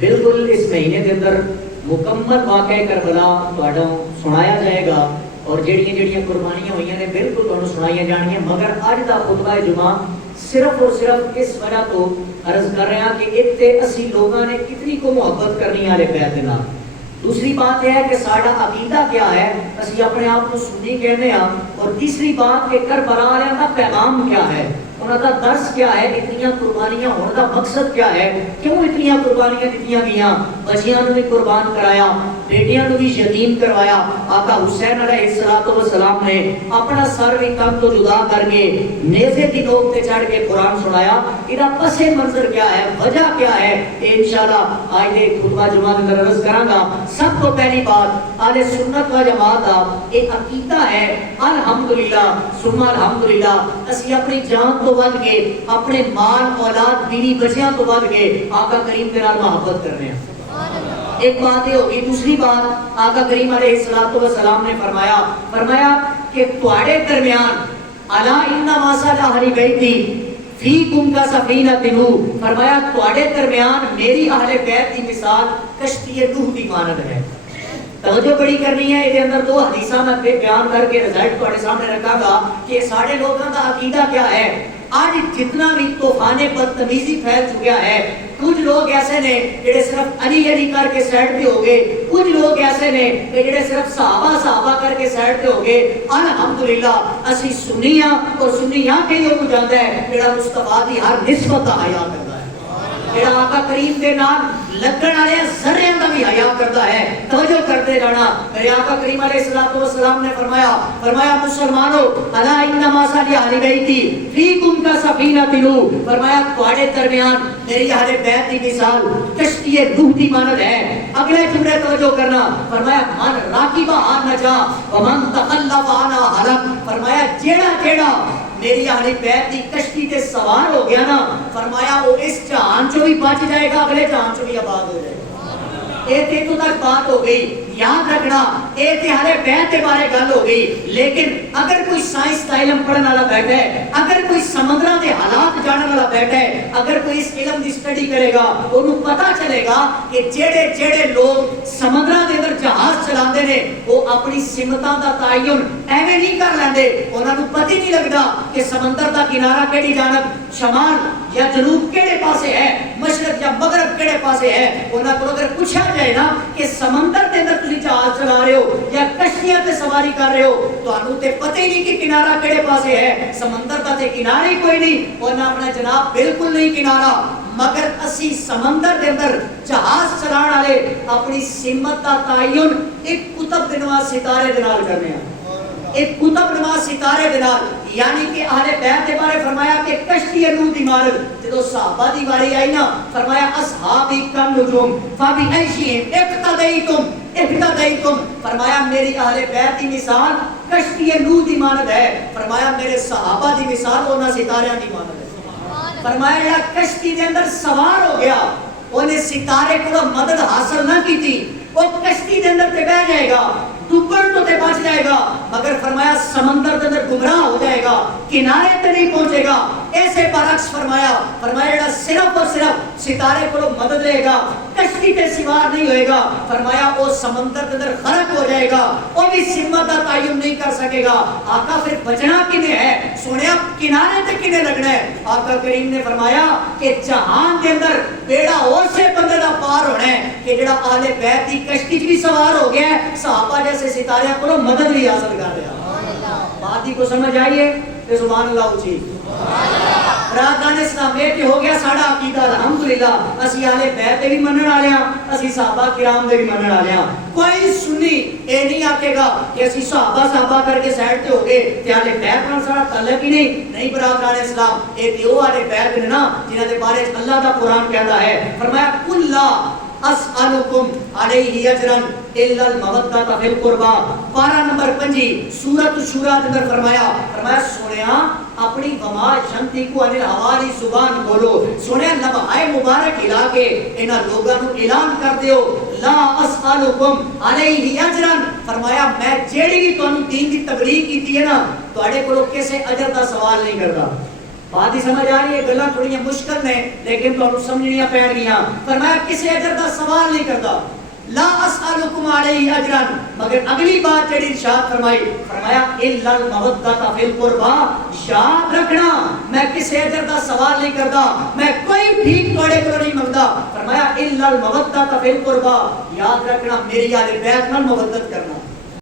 بالکل اس مہینے کے اندر مکمل واقعہ کربلا تہاڈا سنایا جائے گا اور جڑیاں قربانیاں ہوئی نے بالکل تمہیں سنائی جانیاں، مگر اج دا خطبہ جمعہ صرف اور صرف اس وجہ تو عرض کر رہے ہیں کہ ایک تے اسی لوگاں نے کتنی کو محبت کرنی والے بیت دے نال، دوسری بات یہ ہے کہ ساڈا عقیدہ کیا ہے، اسی اپنے آپ کو سنی کہنے ہیں، اور تیسری بات کہ کربلا والوں کا پیغام کیا ہے، انہوں کا درس کیا ہے، اتنی قربانیاں ہونے کا مقصد کیا ہے، کیوں اتنی قربانیاں دیتیاں گئیاں، بچیاں نو بھی قربان کرایا، بیٹیاں نو بھی یتیم کروایا، آقا حسین علیہ السلام نے اپنا سر بھی تن تو جدا کر کے نیزے کی نوک تے چڑھ کے قرآن سنایا، ادھا پس منظر کیا ہے، وجہ کیا ہے، انشاءاللہ آج دے خطبہ جمعہ اندر عرض کراں گا۔ سب تو پہلی بات اہل سنت و جماعت کا ایک عقیدہ ہے، الحمدللہ ثم الحمدللہ، اسی اپنی جان تو ود کے، اپنے مال اولاد بیوی بچیاں تو ود کے آقا کریم کے نال محبت کرنے ہیں۔ ایک بات یہ ہوگی، دوسری بات آقا کریم علیہ السلام نے فرمایا کہ تواڈے درمیان الا انما صلی اہل بیتی فیکم کا سفینۃ نوح، فرمایا تواڈے درمیان میری اہل بیت کی مثال کشتی نوح کی مانند ہے۔ توجہ بڑی کرنی ہے، یہ اندر دو حدیثاں میں بیان کر کے رزلٹ تواڈے سامنے رکھاں گا کہ سارے لوگوں کا عقیدہ کیا ہے۔ آج جتنا بھی طوفان بدتمیزی پھیل چکا ہے، کچھ لوگ ایسے نے جڑے صرف علی علی کر کے سائڈ پہ ہو گئے، کچھ لوگ ایسے نے جڑے صرف صحابہ کر کے سائڈ پہ ہو گئے۔ الحمدللہ اسی سنیاں اور سنیاں کے ہو جاتا ہے جڑا مصطفیٰ دی ہر نسبت حیا کرتا ہے، جڑا آقا کریم دے نال لگن والے ذریاں دا بھی حیا کرتا ہے۔ توجہ کرتے جانا، میرے آقا کریم علیہ السلام نے فرمایا مسلمانوں الا انما صلی اہل بیتی فیکم کا سفینۃ نوح، فرمایا تواڈے درمیان میری اہل بیت کی مثال کشتی نوح کی مانند ہے۔ اگلے جملے توجہ کرنا، فرمایا من راکب نجا ومن تخلف عنها ہلک، فرمایا جیڑا میری اہل بیت کی کشتی تے سوار ہو گیا نا، فرمایا وہ اس جہان چوں بھی بچ جائے گا، اگلے جہان چوں بھی آباد ہو جائے گا۔ اے تے تو تک بات ہو گئی، یاد رکھنا اے تے اہل بیت کے بارے گل ہو گئی، لیکن اگر کوئی سائنس کا علم پڑھنے والا بیٹھا ہے، اگر کوئی سمندراں دے حالات جاننے والا بیٹھا ہے، اگر کوئی اس علم دی سٹڈی کرے گا، انہوں پتہ چلے گا کہ جڑے لوگ سمندراں دے اندر جہاز چلاندے نے وہ اپنی سمتاں دا تعین ایویں نہیں کر لیندے، انہاں نوں پتہ ہی نہیں لگدا کہ سمندر دا کنارہ کیڑی جانب، شمال یا جنوب کیڑے پاسے ہے، مشرق یا مغرب کیڑے پاسے ہے۔ انہاں کو اگر پوچھا جائے نا کہ سمندر دے اندر تسی جہاز چلا رہے ہو یا کشتیاں تے سواری کر رہے ہو، تانوں تے پتہ ہی نہیں کہ کنارہ کیڑے پاسے ہے، سمندر دا تے کنارے کوئی نہیں، انہاں اپنا جناب بالکل نہیں کنارہ، مگر اسی سمندر دے اندر جہاز چلان والے اپنی سمت دا تعین ایک قطب نما ستارے دے نال کرنے ہیں، ایک قطب نما ستارے دے نال، یعنی کہ اہل بیت کے بارے فرمایا کہ کشتی نوح دی مانند، جدو صحابہ دی باری آئی نا، فرمایا اصحابی کالنجوم فبأیہم اقتدیتم، فرمایا میری اہل بیت کی مثال کشتی نوح دی مانند ہے، فرمایا میرے صحابہ دی مثال انہاں ستاریاں دی مانند ہے۔ فرمایا جڑا کشتی دے اندر سوار ہو گیا، انہیں ستارے کو مدد حاصل نہ کی تھی، وہ کشتی دے اندر تے بہ جائے گا، ڈوبن تو تے بچ جائے گا، مگر فرمایا سمندر دے اندر گمراہ ہو جائے گا، کنارے تے نہیں پہنچے گا۔ ایسے برعکس فرمایا جڑا صرف اور صرف ستارے کو مدد لے گا، کشتی تے سوار نہیں ہوئے گا، فرمایا وہ سمندر کے اندر غرق ہو جائے گا، وہ بھی سمت کا تعین نہیں کر سکے گا۔ آقا پھر بچنا کنے ہے، سنیا کنارے تے کنے لگنا ہے؟ آقا کریم نے فرمایا کہ جہان کے اندر بیڑا اسے بندے دا پار ہونا ہے کہ جڑا اہل بیت دی کشتی بھی سوار ہو گیا ہے، صحابہ جیسے ستارے کو مدد بھی حاصل کر رہا۔ بات ہی کو سمجھ آئیے کہ سبحان اللہ اچھی برادران اسلام یہ کہ ہو گیا ساڑھا عقیدہ الحمدللہ، اسی اہل بیت بھی منن والے ہاں، اسی صحابہ کرام دے بھی منن والے ہاں۔ کوئی سنی اے نہیں آکے گا کہ اسی صحابہ کر کے سائڈ تے ہو گئے تے اہل بیت نال سارا تعلق ہی نہیں برادران اسلام، اے تے او اہل بیت نے نا جنہاں دے بارے اللہ دا قرآن کہتا ہے، فرمایا قل لا اسألکم علیہ اجرا الا المودۃ فی القربى، پارہ نمبر 5 سورۃ الشورى کے اندر فرمایا سنیا اپنی وما شنتیکو عن الحوالی زبان بولو، سنیا لمحہ مبارک ہلا کے انہاں لوگاں نو اعلان کر دیو لا اسألکم علیہ اجرا، فرمایا میں جیڑی بھی تانوں دین دی تبلیغ کیتی ہے نا تواڈے کولوں کسے اجر دا سوال نہیں کردا، بات ہی سمجھ آ رہی ہے؟ گلاں تھوڑیاں مشکل نے لیکن تانوں سمجھنیاں پین گیاں. فرمایا کسی اجر دا سوال نہیں کردا. لا اسالکم علیہ اجرا، مگر اگلی بات جڑی ارشاد فرمائی، فرمایا الا المودۃ فی القربى، یاد رکھنا میں کسی اجر دا سوال نہیں کردا، میں کوئی بھیک تواڈے کولوں نہیں منگدا. فرمایا الا المودۃ فی القربى، یاد رکھنا میری اہل بیت نال مودت کرنا.